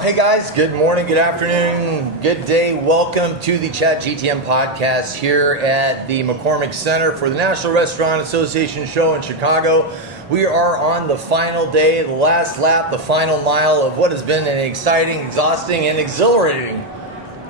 Hey guys, good morning, good afternoon, good day. Welcome to the Chat GTM Podcast here at the McCormick Center for the National Restaurant Association show in Chicago. We are on the final day, the last lap, the final mile of what has been an exciting, exhausting, and exhilarating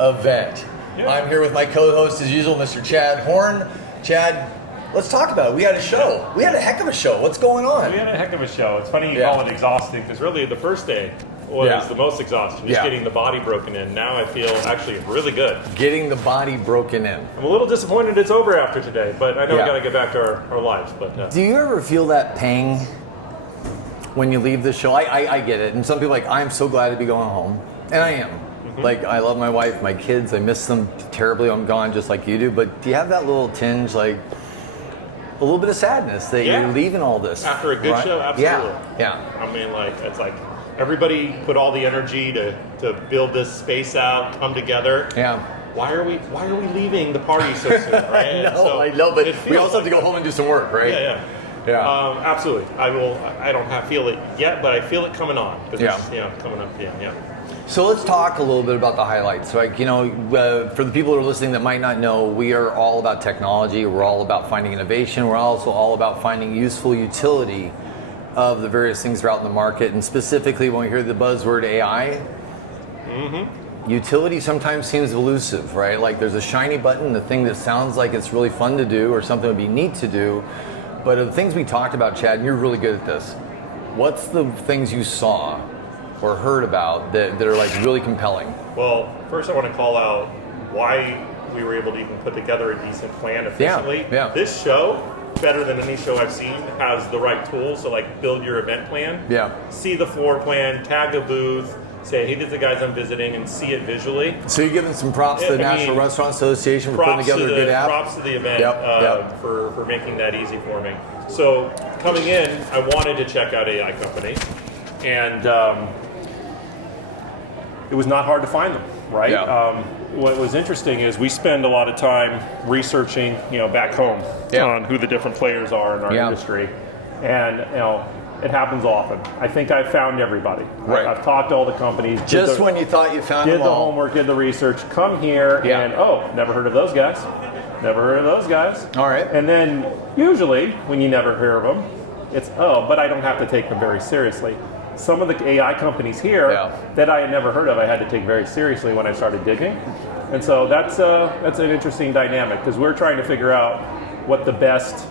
event. Yeah. I'm here with my co-host as usual, Mr. Chad Horn. Chad, let's talk about it. We had a show. We had a heck of a show. What's going on? We had a heck of a show. It's funny you call it exhausting because really the first day was the most exhausting, just getting the body broken in. Now I feel actually really good. Getting the body broken in. I'm a little disappointed it's over after today, but I know we got to get back to our lives. But do you ever feel that pang when you leave the show? I get it. And some people are like, I'm so glad to be going home. And I am. Mm-hmm. Like, I love my wife, my kids. I miss them terribly. I'm gone just like you do. But do you have that little tinge, like a little bit of sadness that you're leaving all this? After a good show? Absolutely. Yeah. I mean, like, it's like everybody put all the energy to build this space out, come together. Yeah. Why are we leaving the party so soon, right? I know, but we also have to go home and do some work, right? Yeah. Absolutely. I don't feel it yet, but I feel it coming on. It's, coming up. Yeah. So let's talk a little bit about the highlights. Like, for the people who are listening that might not know, we are all about technology. We're all about finding innovation. We're also all about finding useful utility of the various things that are out in the market. And specifically, when we hear the buzzword AI, utility sometimes seems elusive, right? Like there's a shiny button, the thing that sounds like it's really fun to do or something would be neat to do. But of the things we talked about, Chad, and you're really good at this, what's the things you saw or heard about that are like really compelling? Well, first I want to call out why we were able to even put together a decent plan efficiently. Yeah. This show, better than any show I've seen, has the right tools to like build your event plan. Yeah. See the floor plan, tag a booth, say, hey, these are the guys I'm visiting, and see it visually. So you're giving some props to the National Restaurant Association for putting together a good app? Props to the event for making that easy for me. So coming in, I wanted to check out AI companies, and it was not hard to find them, right? Yeah. What was interesting is we spend a lot of time researching, back home on who the different players are in our industry, and it happens often. I think I've found everybody. Right. I've talked to all the companies. Just when you thought you found them all. Did the homework, did the research, come here, and never heard of those guys. Never heard of those guys. All right. And then usually when you never hear of them, it's but I don't have to take them very seriously. Some of the AI companies here that I had never heard of, I had to take very seriously when I started digging. And so that's an interesting dynamic because we're trying to figure out what the best,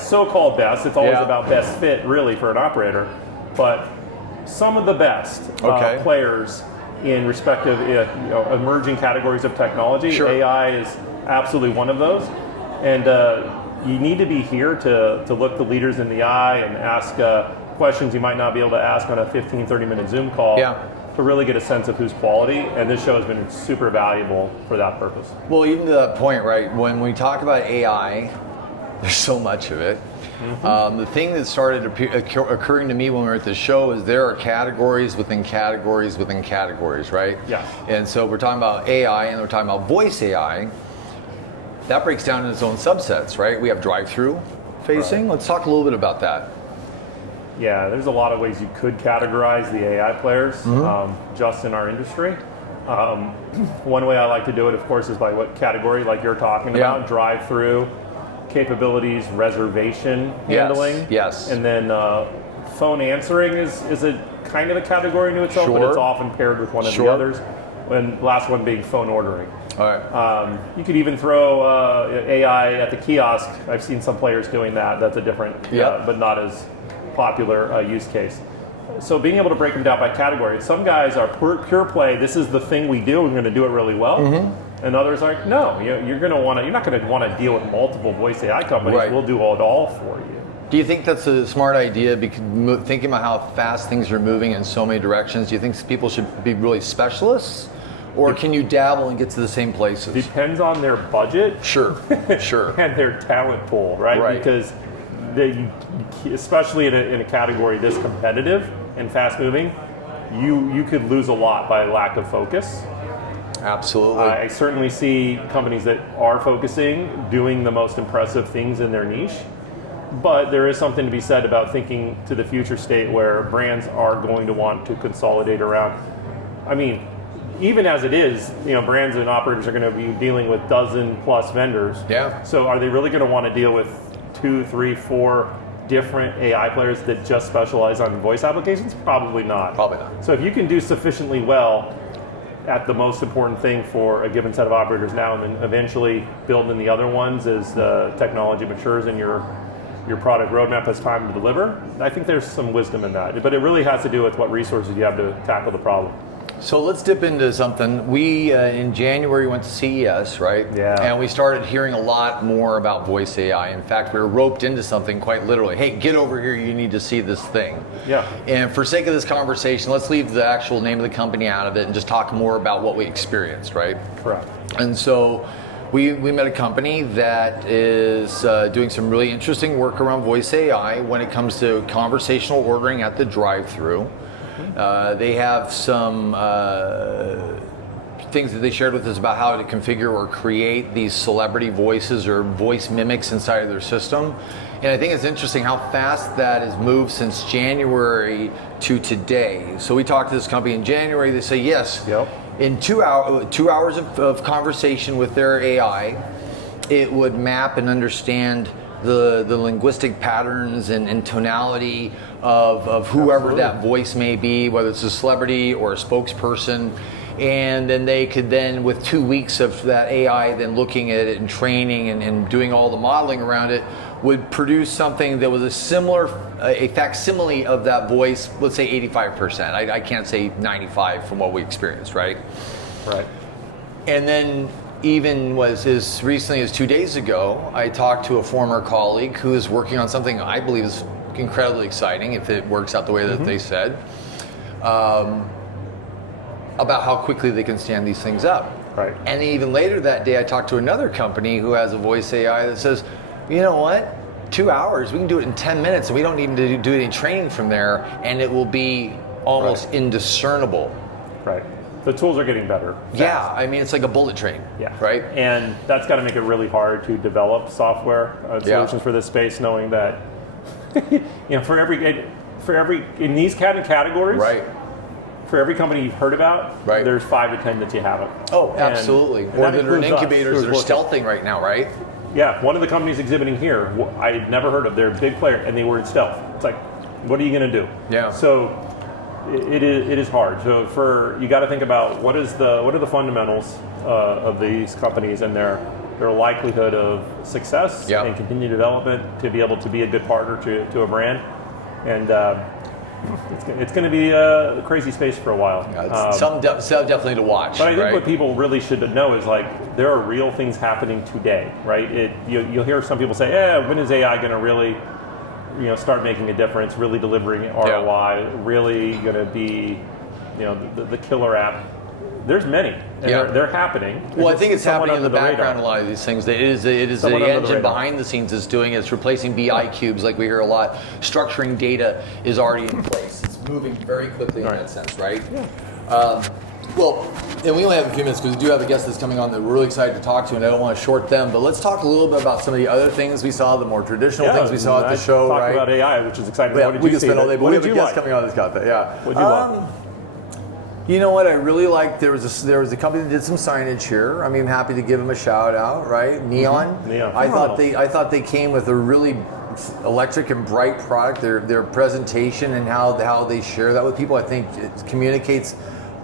so-called best, it's always about best fit really for an operator, but some of the best players in respective emerging categories of technology. Sure. AI is absolutely one of those. And you need to be here to look the leaders in the eye and ask questions you might not be able to ask on a 15, 30-minute Zoom call to really get a sense of who's quality. And this show has been super valuable for that purpose. Well, even to that point, right, when we talk about AI, there's so much of it. The thing that started occurring to me when we were at the show is there are categories within categories within categories, right? Yeah. And so we're talking about AI and we're talking about voice AI. That breaks down into its own subsets, right? We have drive-thru facing. Right. Let's talk a little bit about that. Yeah, there's a lot of ways you could categorize the AI players just in our industry. One way I like to do it, of course, is by what category, like you're talking about, drive-thru capabilities, reservation handling. Yes. And then phone answering is a kind of a category into itself, but it's often paired with one of the others. And last one being phone ordering. All right. You could even throw AI at the kiosk. I've seen some players doing that. That's a different, but not as popular use case. So being able to break them down by category. Some guys are pure play. This is the thing we do. We're going to do it really well. And others are like, no, you're not going to want to deal with multiple voice AI companies. Right. We'll do it all for you. Do you think that's a smart idea? Because thinking about how fast things are moving in so many directions, do you think people should be really specialists? Or can you dabble and get to the same places? Depends on their budget. Sure. And their talent pool, right? Because especially in a category this competitive and fast moving, you could lose a lot by lack of focus. Absolutely. I certainly see companies that are focusing, doing the most impressive things in their niche. But there is something to be said about thinking to the future state where brands are going to want to consolidate around I mean, even as it is, brands and operators are going to be dealing with dozen plus vendors. Yeah. So are they really going to want to deal with 2, 3, 4 different AI players that just specialize on voice applications? Probably not. Probably not. So if you can do sufficiently well at the most important thing for a given set of operators now, and then eventually build in the other ones as the technology matures and your product roadmap has time to deliver, I think there's some wisdom in that. But it really has to do with what resources you have to tackle the problem. So let's dip into something. We, in January, went to CES, right? Yeah. And we started hearing a lot more about voice AI. In fact, we were roped into something quite literally. Hey, get over here, you need to see this thing. Yeah. And for sake of this conversation, let's leave the actual name of the company out of it and just talk more about what we experienced, right? Correct. And so we met a company that is doing some really interesting work around voice AI when it comes to conversational ordering at the drive-thru. They have some things that they shared with us about how to configure or create these celebrity voices or voice mimics inside of their system. And I think it's interesting how fast that has moved since January to today. So we talked to this company in January. They say, yes, Yep. in 2 hours of conversation with their AI, it would map and understand the linguistic patterns and tonality of whoever Absolutely. that voice may be, whether it's a celebrity or a spokesperson. And then they could then, with 2 weeks of that AI then looking at it and training and doing all the modeling around it, would produce something that was a facsimile of that voice, let's say 85%. I can't say 95 from what we experienced, right? Right. And then even was as recently as 2 days ago, I talked to a former colleague who is working on something I believe is incredibly exciting, if it works out the way that they said, about how quickly they can stand these things up. Right. And even later that day, I talked to another company who has a voice AI that says, you know what? 2 hours, we can do it in 10 minutes, and we don't need to do any training from there, and it will be almost indiscernible. Right. The tools are getting better. Yeah, I mean, it's like a bullet train. Yeah. Right? And that's got to make it really hard to develop software solutions for this space, knowing that for every in these kind of categories, Right. for every company you've heard about, Right. there's 5 to 10 that you haven't. Oh, And- absolutely. and Or that that are in includes us, incubators who's that are looking. stealthing right now, right? Yeah, one of the companies exhibiting here, I had never heard of. They're a big player, and they were in stealth. It's like, what are you going to do? Yeah. So it is hard. So you got to think about what are the fundamentals of these companies and their likelihood of success Yeah. and continued development to be able to be a good partner to a brand, and it's going to be a crazy space for a while. Yeah, some definitely to watch. But I think right? what people really should know is there are real things happening today, right? You'll hear some people say, "Yeah, when is AI going to really, start making a difference, really delivering ROI, really going to be, the killer app?" There's many, and they're happening. Well, I think it's somewhat happening in the under background. radar. A lot of these things. It is the Somewhat under the engine radar. behind the scenes is doing it. It's replacing BI cubes, like we hear a lot. Structuring data is already in place. It's moving very quickly in that sense, right? Yeah. Well, and we only have a few minutes because we do have a guest that's coming on that we're really excited to talk to, and I don't want to short them. But let's talk a little bit about some of the other things we saw, the more traditional things we saw at the show, talk right? about AI, which is exciting. Yeah, What did we you can see? spend all day, but What we have did a you guest like? coming on that's got that. Yeah. What did you like? You know what I really liked? There was a company that did some signage here. I mean, I'm happy to give them a shout out, right? Neon. Neon. I thought they came with a really electric and bright product. Their presentation and how they share that with people, I think it communicates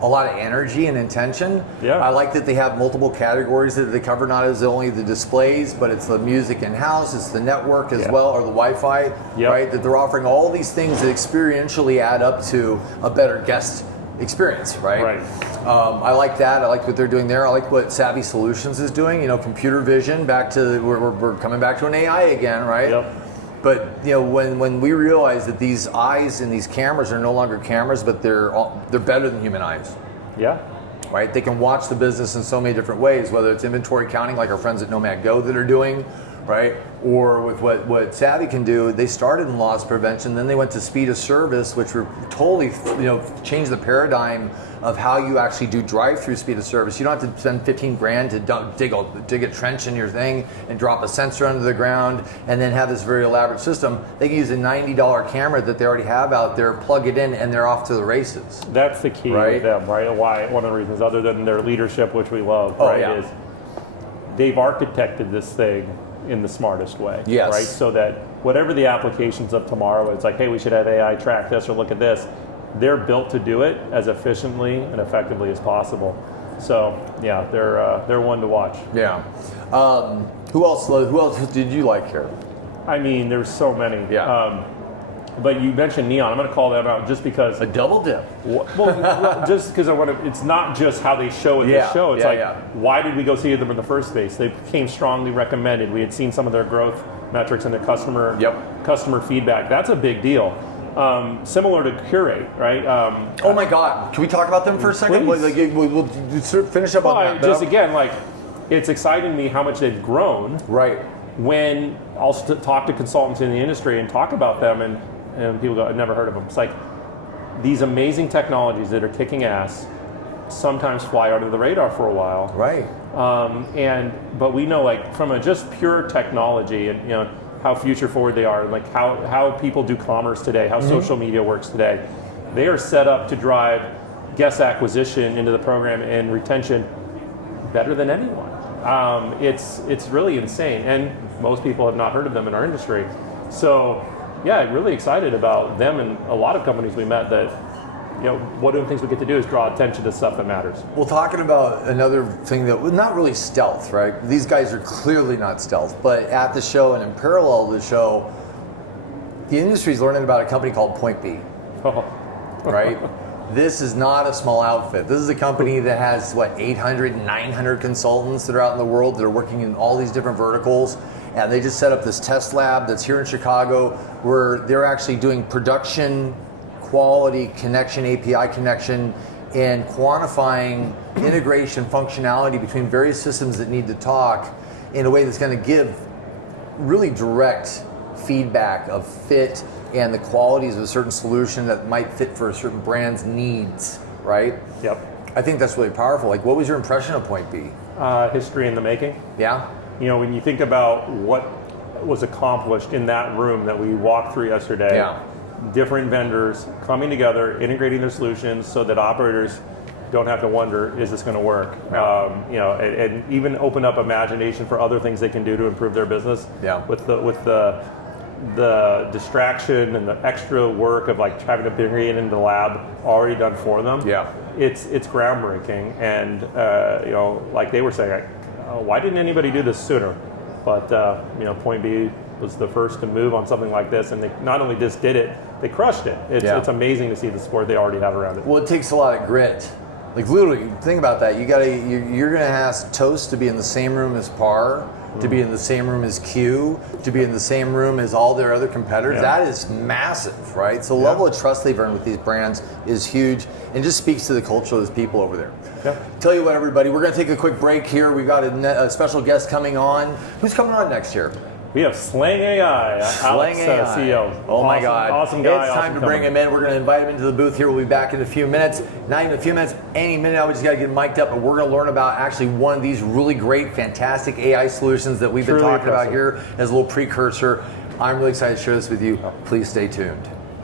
a lot of energy and intention. Yeah. I like that they have multiple categories that they cover, not as only the displays, but it's the music in-house, it's the network as well, or the Wi-Fi, right? That they're offering all these things that experientially add up to a better guest experience, right? Right. I like that. I like what they're doing there. I like what Savi Solutions is doing. Computer vision. We're coming back to an AI again, right? Yep. But when we realize that these eyes and these cameras are no longer cameras, but they're better than human eyes. Yeah. Right? They can watch the business in so many different ways, whether it's inventory counting, like our friends at Nomad Go that are doing, right? Or with what Savi can do, they started in loss prevention, then they went to speed of service, which were totally, changed the paradigm of how you actually do drive-through speed of service. You don't have to spend 15 grand to dig a trench in your thing and drop a sensor under the ground and then have this very elaborate system. They can use a $90 camera that they already have out there, plug it in, and they're off to the races. That's the key with them, right? Why? One of the reasons, other than their leadership, which we love, is they've architected this thing in the smartest way, right? So that whatever the applications of tomorrow, it's like, hey, we should have AI track this or look at this. They're built to do it as efficiently and effectively as possible. So yeah, they're one to watch. Yeah. Who else did you like here? I mean, there's so many. Yeah. But you mentioned Neon. I'm going to call them out just because a double dip. Well, just because I want to. It's not just how they show at this show. It's why did we go see them in the first place? They became strongly recommended. We had seen some of their growth metrics and the customer feedback. That's a big deal. Similar to Curbit, right? Oh my God! Can we talk about them for a second? We'll finish up on that. Just again, it's exciting to me how much they've grown. Right. When I'll talk to consultants in the industry and talk about them, and people go, "I've never heard of them." It's like these amazing technologies that are kicking ass sometimes fly under the radar for a while. Right. But we know, from a just pure technology and how future forward they are, like how people do commerce today, how social media works today. They are set up to drive guest acquisition into the program and retention better than anyone. It's really insane, and most people have not heard of them in our industry. So yeah, really excited about them and a lot of companies we met that, one of the things we get to do is draw attention to stuff that matters. Well, talking about another thing that was not really stealth, right? These guys are clearly not stealth, but at the show and in parallel to the show, the industry's learning about a company called Point B, right? This is not a small outfit. This is a company that has, 800, 900 consultants that are out in the world that are working in all these different verticals. And they just set up this test lab that's here in Chicago where they're actually doing production quality connection, API connection, and quantifying integration functionality between various systems that need to talk in a way that's going to give really direct feedback of fit and the qualities of a certain solution that might fit for a certain brand's needs, right? Yep. I think that's really powerful. What was your impression of Point B? History in the making. Yeah. When you think about what was accomplished in that room that we walked through yesterday, different vendors coming together, integrating their solutions so that operators don't have to wonder, is this going to work? And even open up imagination for other things they can do to improve their business. Yeah. With the distraction and the extra work of having to bring it into the lab already done for them. Yeah. It's groundbreaking, and like they were saying, why didn't anybody do this sooner? But Point B was the first to move on something like this, and they not only just did it, they crushed it. It's amazing to see the support they already have around it. Well, it takes a lot of grit. Literally, think about that. You're gonna ask Toast to be in the same room as PAR, to be in the same room as Q, to be in the same room as all their other competitors. That is massive, right? So the level of trust they've earned with these brands is huge, and just speaks to the culture of those people over there. Yeah. Tell you what, everybody, we're gonna take a quick break here. We've got a special guest coming on. Who's coming on next year? We have Slang AI, Alex, CEO. Oh my God. Awesome guy. It's time to bring him in. We're going to invite him into the booth here. We'll be back in a few minutes. Not even a few minutes, any minute now. We just got to get mic'd up, and we're going to learn about actually one of these really great, fantastic AI solutions that we've been talking about here as a little precursor. I'm really excited to share this with you. Please stay tuned.